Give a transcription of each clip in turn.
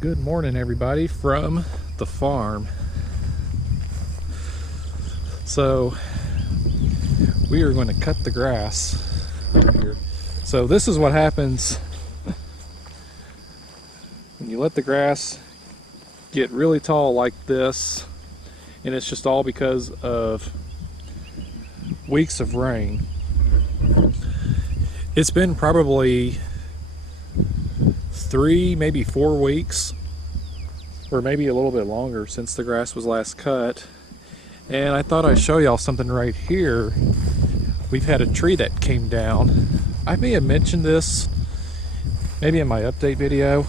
Good morning, everybody, from the farm. So we are going to cut the grass up here. So this is what happens when you let the grass get really tall like this, and it's just all because of weeks of rain. It's been probably 3, maybe 4 weeks, or maybe a little bit longer since the grass was last cut. And I thought I'd show y'all something right here. We've had a tree that came down. I may have mentioned this maybe in my update video.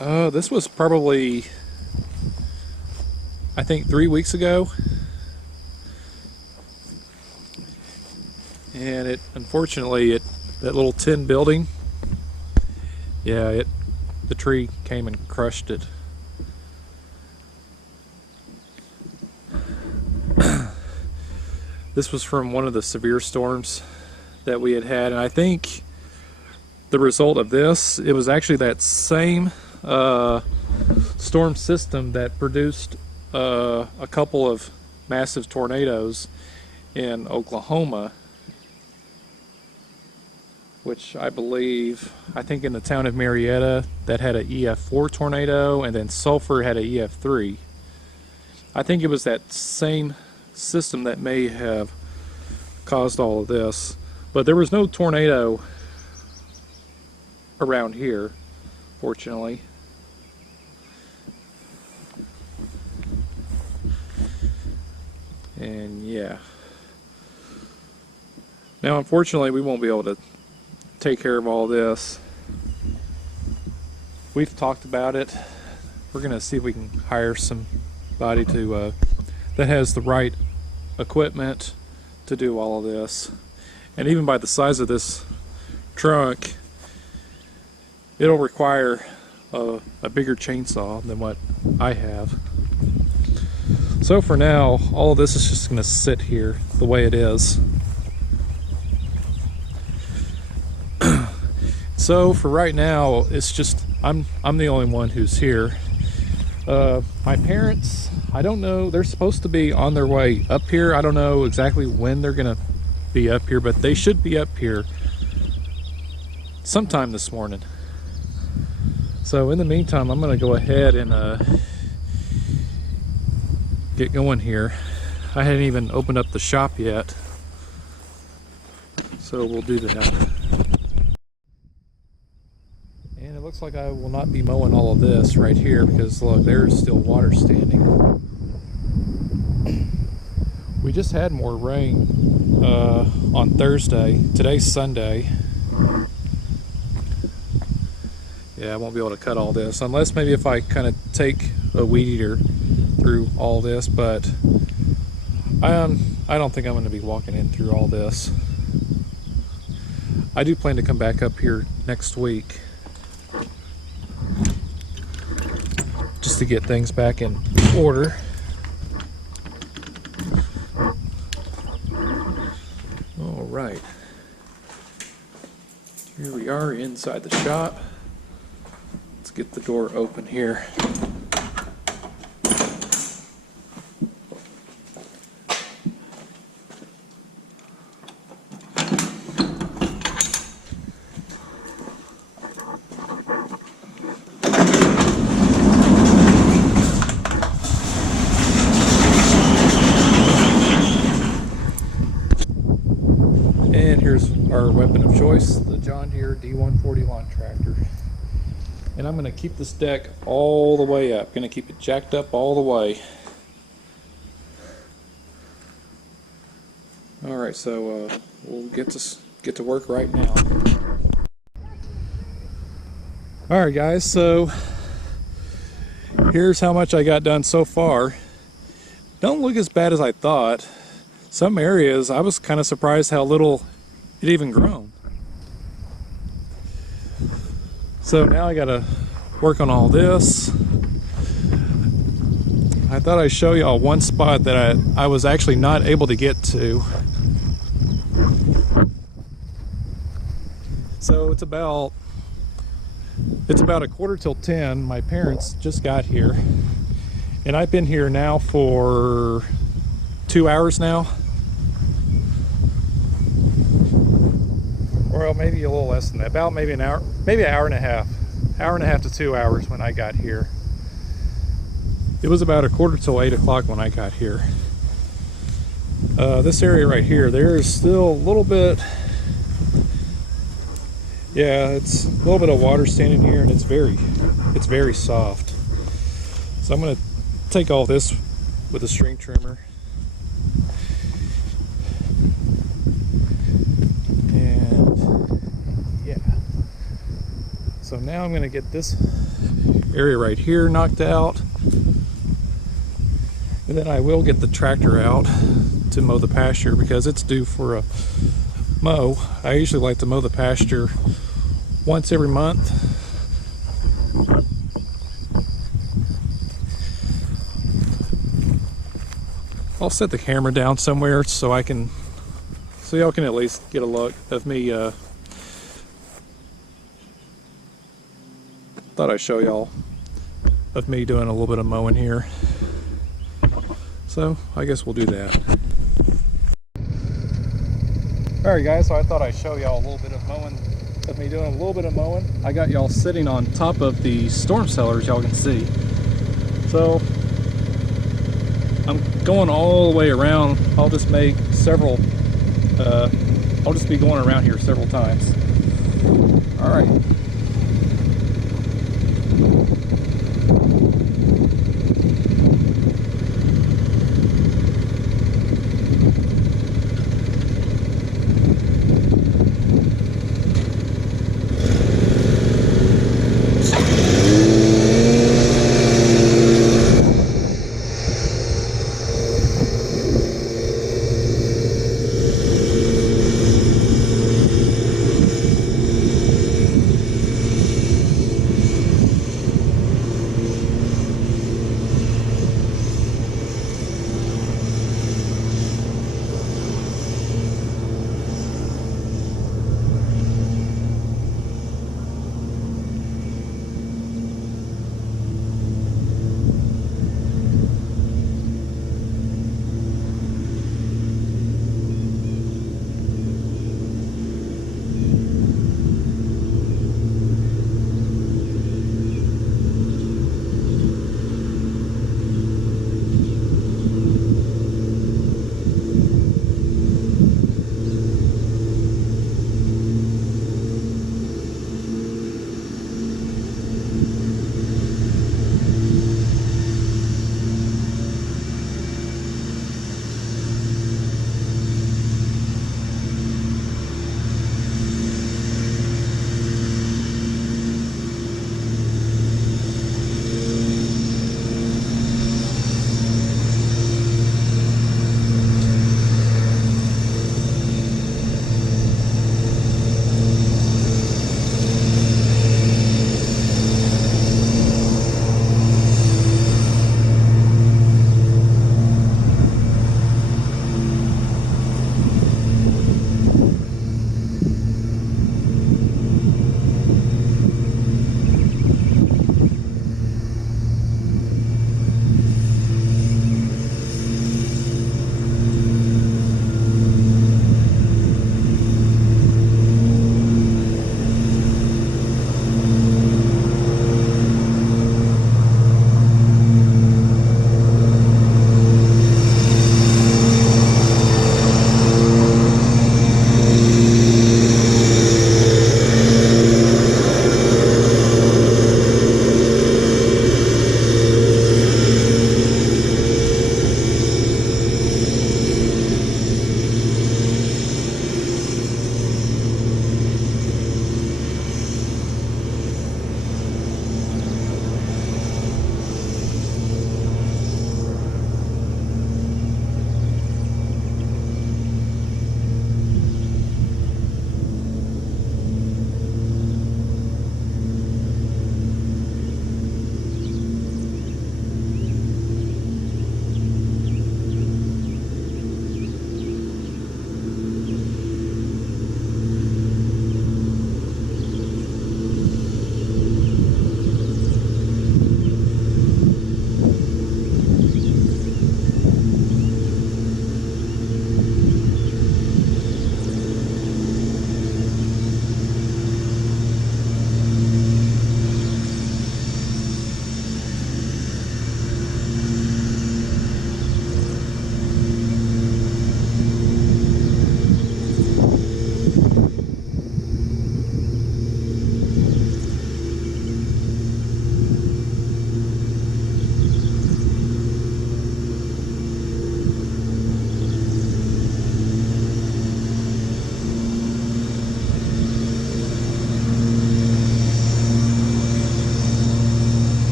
This was probably, I think, 3 weeks ago. And it, unfortunately, that little tin building, yeah, the tree came and crushed it. This was from one of the severe storms that we had, and I think the result of this, it was actually that same storm system that produced a couple of massive tornadoes in Oklahoma, which I think in the town of Marietta, that had an EF4 tornado, and then Sulphur had an EF3. I think it was that same system that may have caused all of this, but there was no tornado around here, fortunately. And yeah, now unfortunately we won't be able to take care of all this. We've talked about it. We're gonna see if we can hire somebody to that has the right equipment to do all of this. And even by the size of this trunk, it'll require a bigger chainsaw than what I have. So for now, all of this is just gonna sit here the way it is. So for right now, it's just I'm the only one who's here. My parents, I don't know, they're supposed to be on their way up here. I don't know exactly when they're gonna be up here, but they should be up here sometime this morning. So in the meantime, I'm gonna go ahead and get going here. I hadn't even opened up the shop yet, so we'll do that. And it looks like I will not be mowing all of this right here because look, there's still water standing. We just had more rain on Thursday. Today's Sunday. Yeah, I won't be able to cut all this unless maybe if I kind of take a weed eater through all this, but I don't think I'm going to be walking in through all this. I do plan to come back up here next week just to get things back in order. All right, here we are inside the shop. Let's get the door open here. And here's our weapon of choice, the John Deere D140 lawn tractor. And I'm going to keep this deck all the way up. Going to keep it jacked up all the way. All right, so we'll get to work right now. All right, guys. So here's how much I got done so far. Don't look as bad as I thought. Some areas I was kind of surprised how little it even grown. So now I gotta work on all this. I thought I'd show y'all one spot that I was actually not able to get to. So it's about It's about 9:45. My parents just got here, and I've been here now for 2 hours now. Or maybe a little less than that, about maybe an hour, maybe an hour and a half to 2 hours when I got here. It was about 7:45 when I got here. This area right here, there is still a little bit, yeah, it's a little bit of water standing here, and it's very soft. So I'm going to take all this with a string trimmer. So now I'm going to get this area right here knocked out, and then I will get the tractor out to mow the pasture because it's due for a mow. I usually like to mow the pasture once every month. I'll set the camera down somewhere so y'all can at least get a look of me. Thought I'd show y'all of me doing a little bit of mowing here. So I guess we'll do that. Alright guys, so I thought I'd show y'all a little bit of mowing, of me doing a little bit of mowing. I got y'all sitting on top of the storm cellars, y'all can see. So I'm going all the way around. I'll just make several, I'll just be going around here several times. Alright.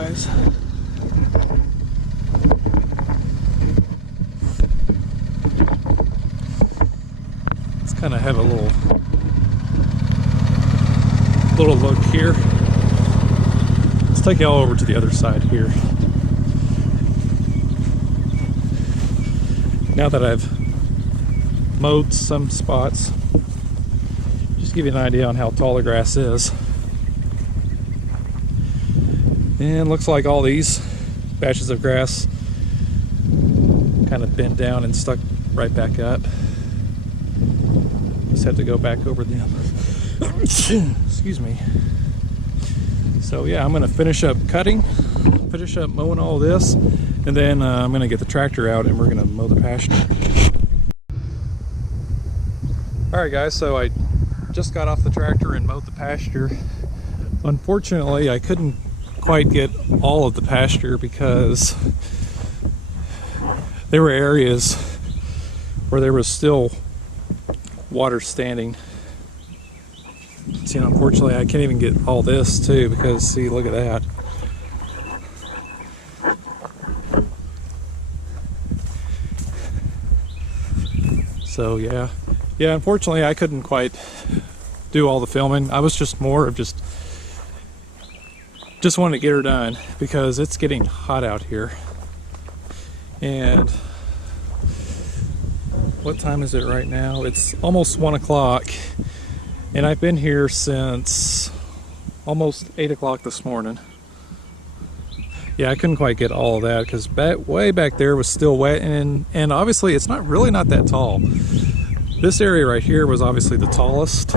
guys. Let's kind of have a little look here. Let's take y'all over to the other side here. Now that I've mowed some spots, just give you an idea on how tall the grass is. And looks like all these patches of grass kind of bent down and stuck right back up. Just have to go back over them. Excuse me. So yeah, I'm gonna finish up cutting, finish up mowing all this, and then I'm gonna get the tractor out and we're gonna mow the pasture. Alright guys, so I just got off the tractor and mowed the pasture. Unfortunately, I couldn't quite get all of the pasture because there were areas where there was still water standing. See, unfortunately I can't even get all this too, because see, look at that. So yeah, unfortunately I couldn't quite do all the filming. I was just more of just wanted to get her done because it's getting hot out here. And what time is it right now? It's almost 1 o'clock, and I've been here since almost 8 o'clock this morning. Yeah, I couldn't quite get all of that because way back there was still wet, and obviously it's really not that tall. This area right here was obviously the tallest.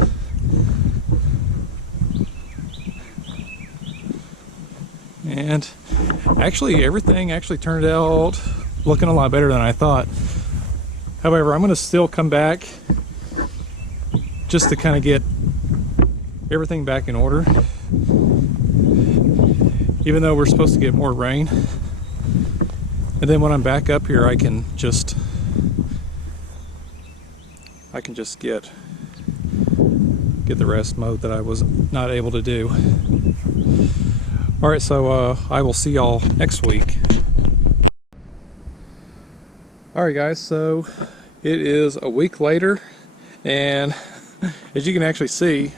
And actually everything actually turned out looking a lot better than I thought. However, I'm going to still come back just to kind of get everything back in order, even though we're supposed to get more rain. And then when I'm back up here, I can just get the rest mowed that I was not able to do. Alright, so I will see y'all next week. Alright guys, so it is a week later, and as you can actually see,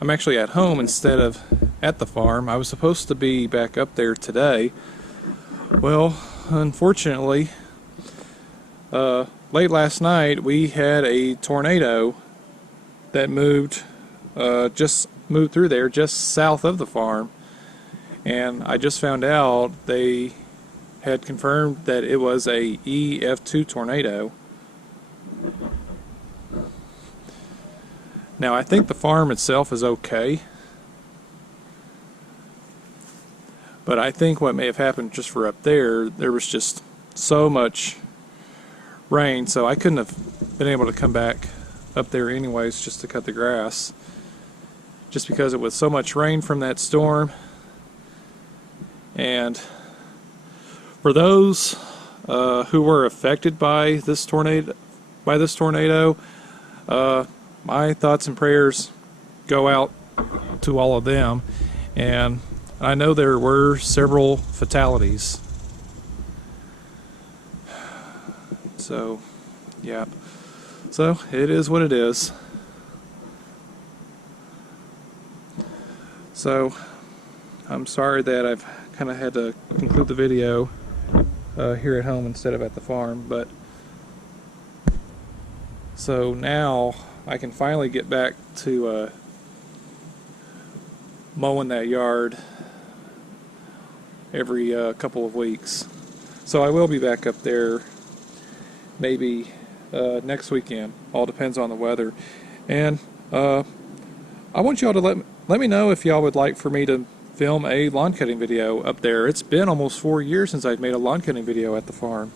I'm actually at home instead of at the farm. I was supposed to be back up there today. Well, unfortunately, late last night we had a tornado that just moved through there just south of the farm. And I just found out they had confirmed that it was a EF2 tornado. Now I think the farm itself is okay, but I think what may have happened just for up there was just so much rain, so I couldn't have been able to come back up there anyways just to cut the grass, just because it was so much rain from that storm. And for those who were affected by this tornado, my thoughts and prayers go out to all of them. And I know there were several fatalities. So, yeah. So it is what it is. So I'm sorry that I've kind of had to conclude the video here at home instead of at the farm, but so now I can finally get back to mowing that yard every couple of weeks. So I will be back up there maybe next weekend. All depends on the weather. And I want y'all to let me know if y'all would like for me to film a lawn cutting video up there. It's been almost 4 years since I've made a lawn cutting video at the farm.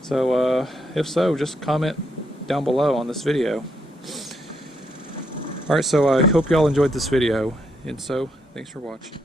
So if so, just comment down below on this video. Alright, so I hope y'all enjoyed this video, and so thanks for watching.